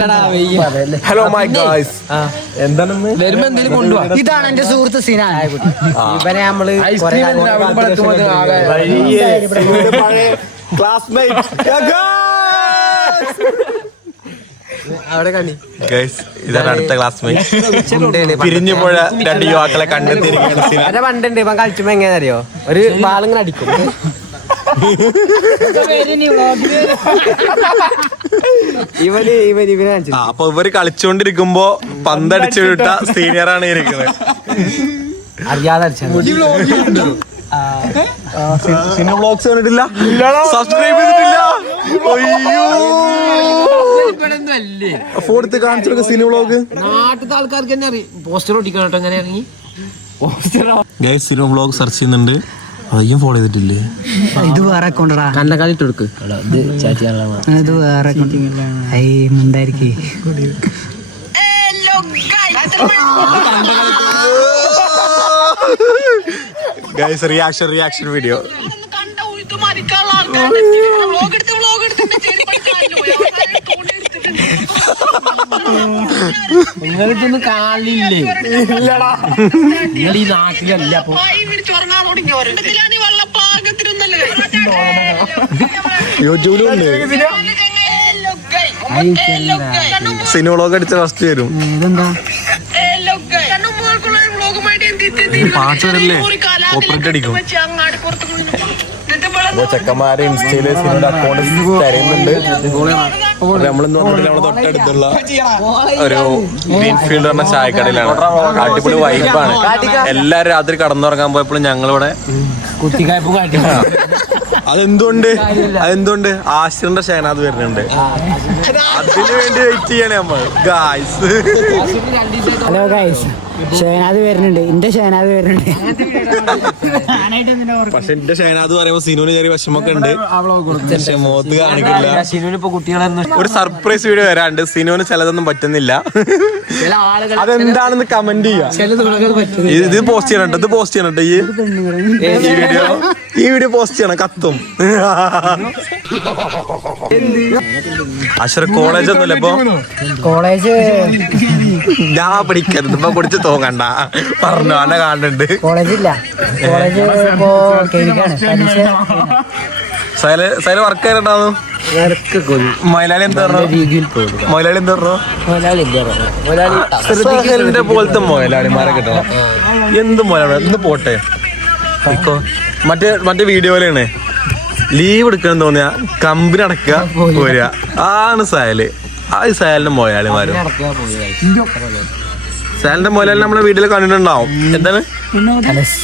Hello my guys എന്താണെന്ന്? വരുമ്പോ എന്തെങ്കിലും കൊണ്ടുപോവാ ഇതാണ് എന്റെ സുഹൃത്ത് സിനാൻ ഇവനെ നമ്മൾ ഇതാണ് അടുത്ത ക്ലാസ്മേറ്റ് പിരിഞ്ഞു പോയ രണ്ട് യുവാക്കളെ കണ്ടെത്തിയിരിക്കുന്നു പണ്ടുണ്ട്. ഇവൻ കളിച്ചുമ്പോ എങ്ങനെ അറിയോ ഒരു ബാളിങ്ങനെ അടിക്കും. ഇവന് ഇവന് ഇവരെ അപ്പൊ ഇവർ കളിച്ചോണ്ടിരിക്കുമ്പോ പന്തടിച്ചു വിട്ട സീനിയർ ആണ് ഇരിക്കുന്നത്. അറിയാതെ സിനിമ വ്ളോഗ്സ് കണ്ടിട്ടില്ല സബ്സ്ക്രൈബ് ചെയ്തിട്ടില്ല? അയ്യോ. ഫോൺ എടുത്ത് കാണിച്ചു സിനിമ ബ്ലോഗ് നാട്ടിലത്തെ ആൾക്കാർക്ക് തന്നെ അറിയാം. പോസ്റ്റർ ഒട്ടിക്കണം കേട്ടോ എങ്ങനെ ഇറങ്ങി. ഗൈസ് സിനിമ ബ്ലോഗ് സെർച്ച് ചെയ്യുന്നുണ്ട്. അയ്യും ഫോളോ ചെയ്തിട്ടില്ലേ? ഇത് വേറെ അക്കൗണ്ടടാ കണ്ട കളിട്ട് കൊടുക്ക് ഇത് ചാറ്റ് ചെയ്യാനുള്ള ഇത് വേറെ അക്കൗണ്ട് ഐ മുണ്ടായിരിക്കേ. ഗൈസ് റിയാക്ഷൻ റിയാക്ഷൻ വീഡിയോ നിങ്ങളിതൊന്നും കാണില്ലേ? നിങ്ങൾ ഈ നാട്ടിലല്ല അപ്പൊ. വായി പിടിച്ച് ഉറങ്ങാൻ തുടങ്ങി ഇതിലാണ് ഈ വെള്ളം പാകത്തിനൊന്നല്ലേ യൂട്യൂബിലുണ്ട് സിനിമ വ്ളോഗ് അടിച്ച ഫസ്റ്റ് വരും. ഇതെന്താ? പാട്ട് വരില്ലേ? അടിക്കും. ചെക്കന്മാരെ ഇൻസ്റ്റയിൽ അക്കൗണ്ട് തരുന്നുണ്ട് നമ്മളിന്ന് വന്നിട്ട് നമ്മളെ തൊട്ടടുത്തുള്ള ഒരു ഗ്രീൻഫീൽഡ് പറഞ്ഞ ചായക്കടയിലാണ്. അടിപൊളി വൈബാണ് എല്ലാരും രാത്രി കടന്നുറങ്ങാൻ പോയപ്പോഴും ഞങ്ങളിവിടെ കുത്തിക്കായ്പ കാട്ടി അതെന്തുകൊണ്ട്? അതെന്തുകൊണ്ട്? ആശ്രന്റെ ഷേനാദ് വരുന്നുണ്ട്. അതിനു വേണ്ടി വെയിറ്റ് ചെയ്യണേ നമ്മൾ ഗായ്സ് ഹലോ ഗായ്സ് ഷേനാദ് വരുന്നുണ്ട്. എന്റെ ഷേനാദ് വരുന്നുണ്ട്. പക്ഷെ എന്റെ ഷേനാദ് പറയുമ്പോ സിനുവിന് ചെറിയ വിഷമൊക്കെ ഉണ്ട്. പക്ഷെ മുഖത്ത് കാണിക്കില്ല. ഒരു സർപ്രൈസ് വീഡിയോ വരാണ്ട് സിനുവിന് ചിലതൊന്നും പറ്റുന്നില്ല. അതെന്താണെന്ന് കമന്റ് ചെയ്യാം. ഇത് പോസ്റ്റ് ചെയ്യണം ഇത് പോസ്റ്റ് ചെയ്യണം ഈ വീഡിയോ ഈ വീഡിയോ പോസ്റ്റ് ചെയ്യണം. കത്തും. അശ്വര കോളേജ് ഒന്നുമില്ല ഇപ്പൊ? കോളേജ് ഞാൻ പഠിക്കരുത് ഇപ്പൊ കുടിച്ച് തോങ്ങണ്ട. പറഞ്ഞു അന്നെ കാണുന്നുണ്ട്. കോളേജ് ഇല്ല. കോളേജ് ഇപ്പോ കേൾക്കാണ് പരീക്ഷ. സൈല സൈല വർക്ക് ആയിട്ടുണ്ടാവും മലയാളി എന്താ പറഞ്ഞു? മലയാളി എന്താ സഹലിന്റെ പോലത്തെ മുതലാളിമാരെ കിട്ടണം എന്ത് മുതലാളി ഇന്ന് പോട്ടെ. മറ്റേ മറ്റേ വീഡിയോ പോലെയാണ്. ലീവ് എടുക്കണം തോന്നിയ കമ്പനി അടക്കുക പോരുക. ആണ് സയൽ. ആ സയലിന്റെ മോയാളിമാരും സയലിന്റെ മുതലാളി നമ്മളെ വീട്ടിൽ കണ്ടിട്ടുണ്ടാവും. എന്താണ്?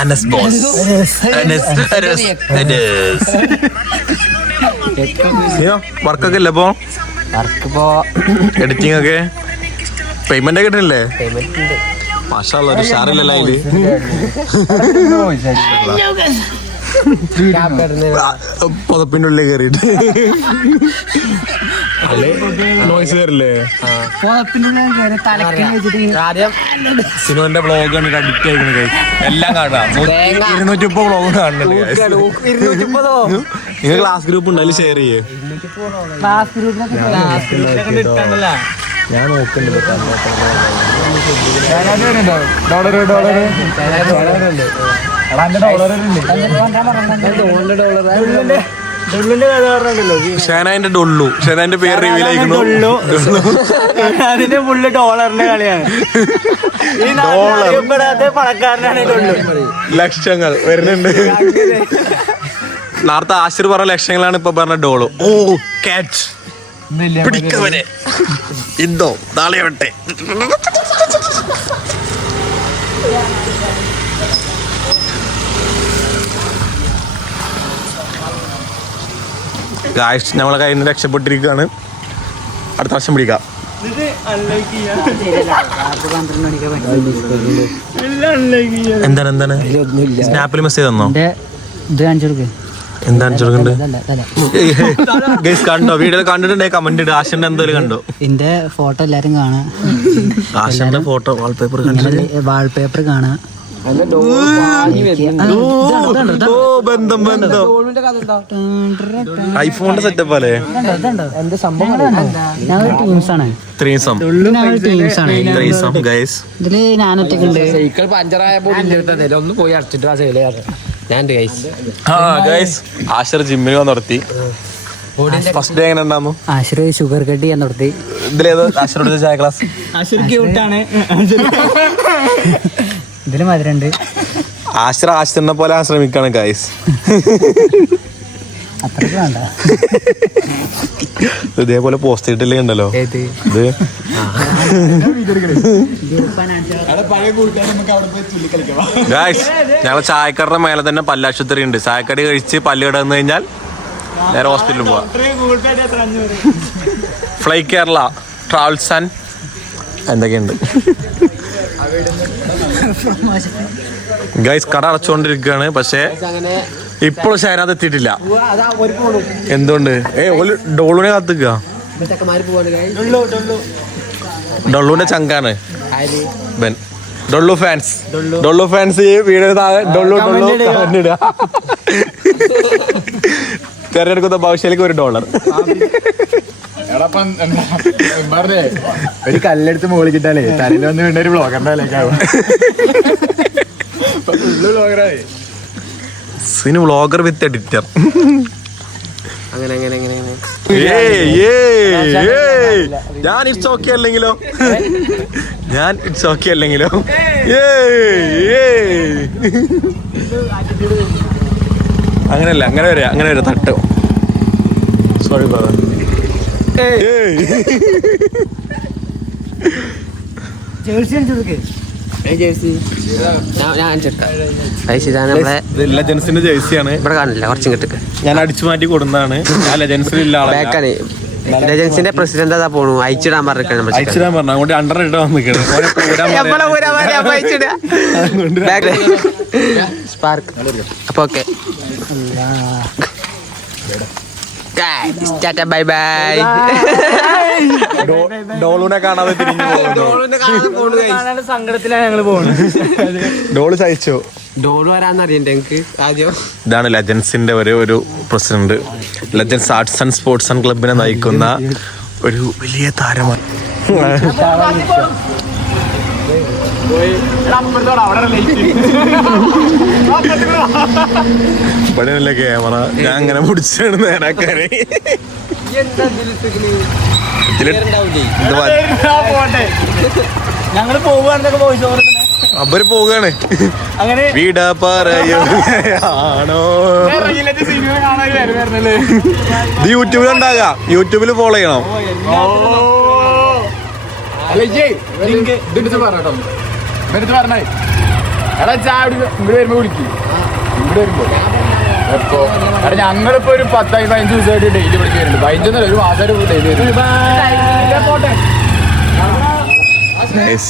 അനസ് ബോസ്. വർക്കൊക്കെ ഇല്ല ഇപ്പൊ? വർക്ക് ഇപ്പോ എഡിറ്റിംഗ് ഒക്കെ? പേയ്മെന്റ് ഒക്കെ കിട്ടണില്ലേ? പേയ്മെന്റ് ഉണ്ട് മാഷാ അല്ലാ, ഒരു ഷാറില്ലല്ലോ അതിൽ. ആ, പുതപ്പിന്റെ ഉള്ളിൽ കയറിയിട്ട് നോയ്സ് സിനുവിന്റെ ബ്ലോഗ് കണ്ടിട്ട് അഡിക്റ്റ് guys. എല്ലാം കാണാം. ഇരുന്നൂറ്റി മുപ്പത് ബ്ലോഗ് കാണുന്നുണ്ട് നിങ്ങൾ ക്ലാസ് ഗ്രൂപ്പ് ഉണ്ടല്ലോ ഷെയർ ചെയ്യേ. ക്ലാസ് ഗ്രൂപ്പിലൊക്കെ ഞാൻ നോക്കുന്നുണ്ട് ഷേനാന്റെ ഡൊള്ളു. ഷേനാന്റെ പേര് റിവീൽ ആയിരിക്കുന്നു. അതിന്റെ ഫുള്ള് ഡോളറിന്റെ കളിയാണ്. പണക്കാരനാണ് ലക്ഷങ്ങൾ വരുന്നുണ്ട്. നേരത്തെ ആശിർ പറഞ്ഞ ലക്ഷങ്ങളാണ് ഇപ്പൊ പറഞ്ഞ ഡോളു. ഓ കാറ്റ് പിടിക്കവനെ. ഇന്നോ നാളെ വട്ടെ ഗായ്സ് നമ്മളെ കയ്യിൽ നിന്ന് രക്ഷപ്പെട്ടിരിക്കുകയാണ്. അടുത്ത വർഷം പിടിക്കാം. എന്താണ് എന്താണ്? സ്നാപ്പിൽ മെസ്സേജ് തന്നോ ഇത് കാണിച്ചു എന്താണ് ചെറുക്കണ്ട്. ഗൈസ് കണ്ടോ? വീഡിയോ കണ്ടിട്ടുണ്ടെങ്കിൽ കമന്റ് ഇടുക ആശന്റെ എന്തായാലും കണ്ടോ? എന്റെ ഫോട്ടോ എല്ലാരും കാണാം. ആശന്റെ ഫോട്ടോ വാൾപേപ്പർ വാൾപേപ്പർ കാണാം. ഓ ബന്ധം ബന്ധം ഐഫോണിന്റെ സെറ്റപ്പ് അല്ലേ? എന്റെ സംഭവം ഇതിൽ ഞാനൊറ്റക്കുണ്ട് സൈക്കിൾ പഞ്ചറായപ്പോൾ ഒന്ന് പോയി അടിച്ചിട്ട് ആ സൈഡിൽ ഞാൻ ഗൈസ് ആ ഗൈസ് ആശർ ജിമ്മിൽ വന്ന് നിർത്തി. ഫസ്റ്റ് ഡേ എങ്ങനെ ഷുഗർ കട്ട് ചെയ്യാൻ നിർത്തി. ഇതിലേത്? ആശരോട് ചായ ക്ലാസ് ഇതിൽ മധുരണ്ട് ആശ്ര ആശ്രനെ പോലെ ആശ്രമിക്കാണ് ഗൈസ് ഇതേപോലെ പോസ്റ്റ് ഇട്ടില്ലേ ഉണ്ടല്ലോ. ഇത്. ഗൈസ് ഞങ്ങൾ ചായക്കടയുടെ മേലെ തന്നെ പല്ലാശുപത്രി ഉണ്ട്. ചായക്കടി കഴിച്ച് പല്ല് കിടന്നു കഴിഞ്ഞാൽ നേരെ ഹോസ്പിറ്റലിൽ പോവാം. ഫ്ലൈ കേരള ട്രാവൽസ് ആൻഡ് എന്തൊക്കെയുണ്ട്? ഗൈസ് കട അടച്ചുകൊണ്ടിരിക്കുകയാണ് പക്ഷേ അങ്ങനെ ഇപ്പോൾ ഷാനത് എത്തിയിട്ടില്ല. എന്തുകൊണ്ട്? ഏ ഓൽ ഡോളുവിനെ കത്തിക്ക. ഡൊള്ളുവിന്റെ ചങ്കാണ്. Ben. Dollu fans. Dollu. Fans ഈ വീഡിയോ താഴെ ഡൊള്ളു ഡൊള്ളു comment ഇടുക. തെരഞ്ഞെടുക്കുന്ന ഭവിഷ്യയിലേക്ക് ഒരു ഡോളർ. പറഞ്ഞേ ഒരു കല്ലെടുത്ത് മുകളിൽ കിട്ടാലേ തലയിൽ വന്ന് വീണ്ട ഒരു ബ്ലോഗറിന്റെ തലേക്കാവും ബ്ലോഗറായി സിനു വ്ളോഗർ വിത്ത് എഡിറ്റർ. അങ്ങനെ അങ്ങനെ അങ്ങനെ ഞാൻ ഇറ്റ്സ് ഓക്കെ അല്ലെങ്കിലോ? ഞാൻ ഇറ്റ്സ് ഓക്കെ അല്ലെങ്കിലോ? അങ്ങനല്ല അങ്ങനെ വരാ അങ്ങനെ വരാ തട്ട്. സോറി ബ്രദർ ജേഴ്സി ഞാൻ ലെജൻസിന്റെ ജേഴ്സിയാണ്. ഇവിടെ കാണില്ല കുറച്ചും കിട്ടുക ഞാൻ അടിച്ചു മാറ്റി കൊടുന്നാണ് ഞാൻ ലെജൻസിന്റെ പ്രസിഡന്റ് അതാ പോണു. അയച്ചിടാൻ പറഞ്ഞു. അയച്ചിടാൻ പറഞ്ഞു. അങ്ങോട്ട് അണ്ടർ ഇടാൻ. ബാക്കിൽ. സ്പാർക്ക് അപ്പൊ ഓക്കെ ടാറ്റ ബൈ ബൈ ഡോളുനെ കാണാതെ തിരിഞ്ഞു പോകുന്നു. സങ്കടത്തിലാണ് ഞങ്ങൾ പോകുന്നത്. ഡോൾ സഹിച്ചു? ഡോൾ വരാന്നറിയണ്ടേ എനിക്ക് ആദ്യം. ഇതാണ് ലെജൻസിന്റെ ഒരു ഒരു president. Legends arts and sports and ക്ലബിനെ നയിക്കുന്ന ഒരു വലിയ താരമാണ്. ഇവിടെയല്ലേ ക്യാമറ ഞാൻ അങ്ങനെ പിടിച്ചാണ് നേരാക്കാനെ പോവുകയാണെന്നൊക്കെ വോയിസ് ഓവർ അവർ പോവുകയാണ്. അങ്ങനെ വീട പറയുകയാണോ ഇത് യൂട്യൂബിൽ ഉണ്ടാകാം. യൂട്യൂബിൽ ഫോളോ ചെയ്യണം. ഇവരുടെ പറഞ്ഞേ. എടാ ചാടി ഇങ്ങോട്ട് വരുമ്പോ വിളിക്കും. ഇങ്ങോട്ട് വരുമ്പോ. എപ്പോ? എടാ ഞങ്ങളിപ്പോ ഒരു പത്തായി പതിനഞ്ച് ദിവസമായിട്ട് ഡെയിലി വിളിക്കുന്നുണ്ട് പതിനഞ്ചൊന്നല്ല ഒരു മാസം ഡെയിലി വരും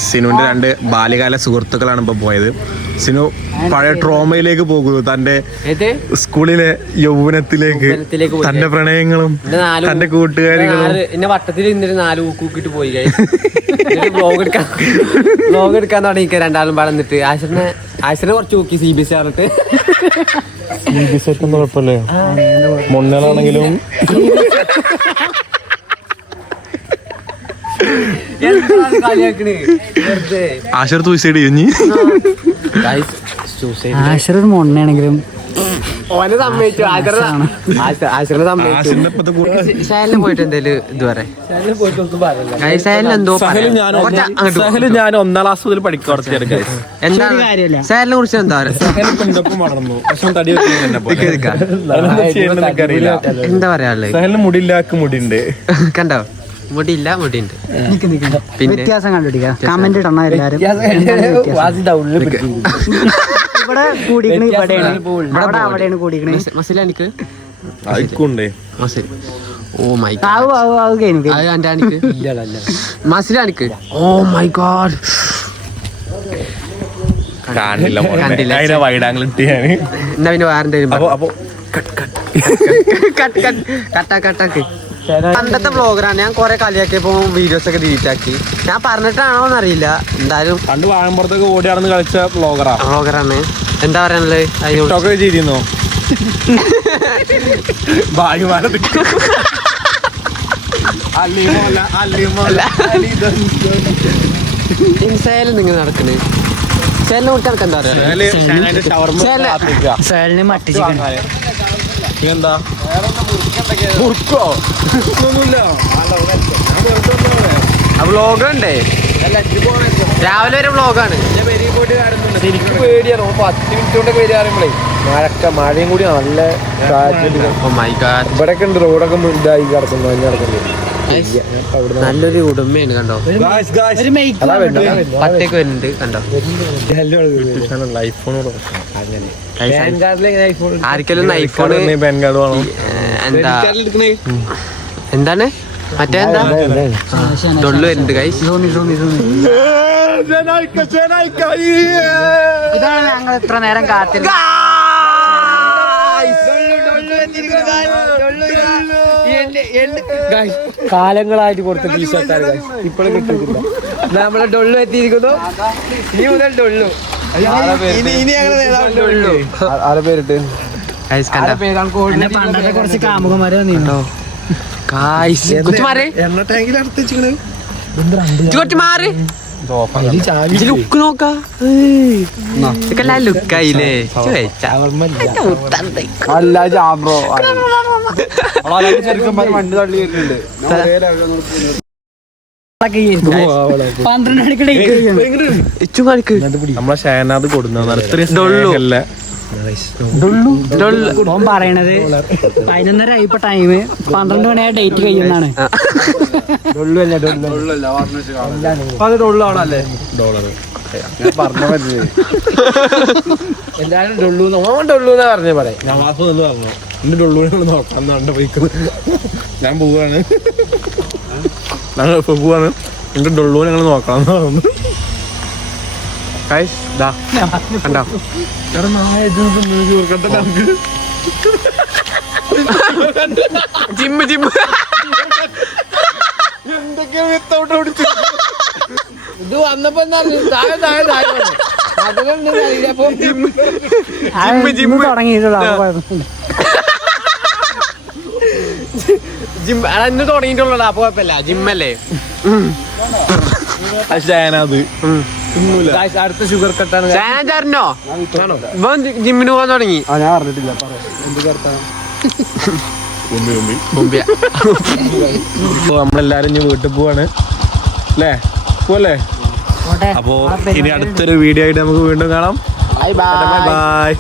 സിനുവിന്റെ രണ്ട് ബാല്യകാല സുഹൃത്തുക്കളാണ് ഇപ്പൊ പോയത്. സിനു പഴയ ട്രോമയിലേക്ക് പോകുന്നു. തന്റെ സ്കൂളിലെ യൗവനത്തിലേക്ക് തന്റെ പ്രണയങ്ങളും തന്റെ കൂട്ടുകാരികളും. എന്നെ വട്ടത്തിൽ ഇന്നൊരു നാല് ഊക്കൂക്കിട്ട് പോയി ബ്ലോഗ് എടുക്കാൻ ബ്ലോഗ് എടുക്കാൻ തുടങ്ങി രണ്ടാളും പാടെ നിന്നിട്ട്. ആശറിനെ ആശറിനെ കുറച്ച് നോക്കി സി ബി എസ് പറഞ്ഞിട്ട്. സി ബി ആശർ സൂയിസൈഡ് ഒരു മൊണ്ണയാണെങ്കിലും ഓനെ സമ്മതിച്ചു. ആശറിനെ ആശറിനെ സമ്മതിച്ചു. ആശറിന്റെ ഇപ്പത്തെ കൂടെ ഷാലിന് പോയിട്ട് എന്തേലും ഇത് പറയാം. ഷാലിന് എന്തോ പറയാം. കുറച്ച് അങ്ങോട്ട് പോ. സഹൽ ഞാൻ ഒന്നാം ക്ലാസ് മുതൽ. ഷാലിനെ കുറിച്ച് എന്താ പറയാ? വളർന്നു പക്ഷെ തടി വെക്കുന്ന അറിയില്ല. എന്താ സഹലിന് മുടിയില്ലാക്ക് മുടിയുണ്ട്. കണ്ടോ? മുടിയില്ല മുടിയുണ്ട് നിക്ക് നിക്ക്. പിന്നെ? വ്യത്യാസം കണ്ടുപിടിക്കാം. കമന്റ് ഇടണം എല്ലാരും. ഇവിടെ കൂടിക്കണ ഇവിടെയാണ്. ഇവിടെ അവിടെയാണ് കൂടിക്കണ. മസില എനിക്ക് ഓ മൈ മസില എനിക്ക് ഓ മൈ ഗോഡ്. കാണില്ല കണ്ടില്ല. അതിനെ വൈഡ് ആംഗിൾ ഇട്ടിയാണ് എന്നാ പിന്നെ വേറെ എന്തെങ്കിലും അപ്പൊ അപ്പൊ കട്ട് കട്ടാക്ക് പണ്ടത്തെ ബ്ലോഗറാണ് ഞാൻ കുറെ കളിയാക്കിയപ്പോ വീഡിയോസ് ഒക്കെ ഡിലീറ്റ് ആക്കി. ഞാൻ പറഞ്ഞിട്ടാണോ എന്നറിയില്ല. എന്തായാലും പണ്ട് വാഴമ്പുറത്തൊക്കെ ഓടി നടന്ന് കളിച്ച വ്ളോഗറാ വ്ളോഗറാണ് എന്താ പറയാനുള്ളത് ചെയ്തിരുന്നോ? ഭാഗ്യമാന ഇൻസ്റ്റയിൽ നിങ്ങൾ നടക്കണേ. ചേലിനെ കുറിച്ച് നടക്കാൻ എന്താ പറയാ? സേലിന് മട്ടിച്ചു എന്താ മുറുക്കോ? വ്ളോഗുണ്ടേ രാവിലെ ഒരു വ്ളോഗാണ് എനിക്ക് പേടിയാണ്. പത്ത് മിനിറ്റ് കൊണ്ടൊക്കെ അറിയുമ്പോഴേ മഴക്ക മഴയും കൂടി നല്ല മൈ ഗാഡ് ഇവിടെയൊക്കെ ഉണ്ട്. റോഡൊക്കെ ഇതായി കിടക്കുന്നു. മഞ്ഞ കിടക്കുന്നു നല്ലൊരു ഉടമയാണ് കണ്ടോ? പട്ടേക്ക് വരുന്നുണ്ട് കണ്ടോ? ആർക്കെല്ലാം ഐഫോൺ എന്താ? എന്താണ്? മറ്റേ എന്താ? ഡൊള്ളു വരുന്നുണ്ട് കൈ ഇതാണ് ഞങ്ങൾ ഇത്ര നേരം കാത്തിരുന്നത്. കാലങ്ങളായിട്ട് കൊടുത്ത ടീഷർട്ടാണ് ഇപ്പോഴും കിട്ടിയിട്ടില്ല. നമ്മളെ ഡൊള്ളു എത്തിയിരിക്കുന്നു. ഇനി മുതൽ ഡൊള്ളു. ആരെ പേരിട്ട്? പണ്ടത്തെ കുറച്ച് കാമുകന്മാരെ കുറ്റി മാറി ലുക്ക് നോക്കാ ലുക്കായില്ലേ അല്ല ജാബ്രോ വണ്ടി തള്ളി വരുന്നുണ്ട് നമ്മളെ ഷഹനാദ് കൊടുക്കുന്ന ഇത്രയും ഓൻ പറയണത് പതിനൊന്നര ആയിപ്പോ ടൈം പന്ത്രണ്ട് മണിയായ ഡേറ്റ് കഴിയുന്നതാണ് അത് ഡൊള്ളാണല്ലേ ഡോളർ. ഞാൻ പറഞ്ഞ എല്ലാരും ഓൻ പറഞ്ഞു പറഞ്ഞേ പറയാം. നവാസ് എന്ന് പറഞ്ഞു. എന്റെ ഡൊള്ളൂനെ നോക്കാം എന്നാണ് പോയിക്കുന്നത് ഞാൻ പോവാണ്. ഞങ്ങൾ ഇപ്പൊ പോവാണ്. എന്റെ ഡൊള്ളൂനെ ഞങ്ങൾ നോക്കണം എന്ന് പറഞ്ഞു. കണ്ടോ ജിമ്മ് ജിമ്മ്. ഇത് വന്നപ്പോ താഴെ താഴെ താഴെ അതിലുണ്ട് അപ്പൊ ജിമ്മ് തുടങ്ങിയിട്ടുള്ളൂ അപ്പൊ കുഴപ്പമില്ല. ജിം ജിമ്മല്ലേ ഷഹനാദ് അടുത്ത ഷുഗർ കട്ടാണ് ചാനോ ഇവൻ ജിമ്മിന് പോകാൻ തുടങ്ങി. ആ ഞാൻ അറിഞ്ഞിട്ടില്ല. എന്ത് നമ്മളെല്ലാരും ഇനി വീട്ടിൽ പോവാണ്. അല്ലേ? പോവല്ലേ? അപ്പോ ഇനി അടുത്തൊരു വീഡിയോ ആയിട്ട് നമുക്ക് വീണ്ടും കാണാം. Bye bye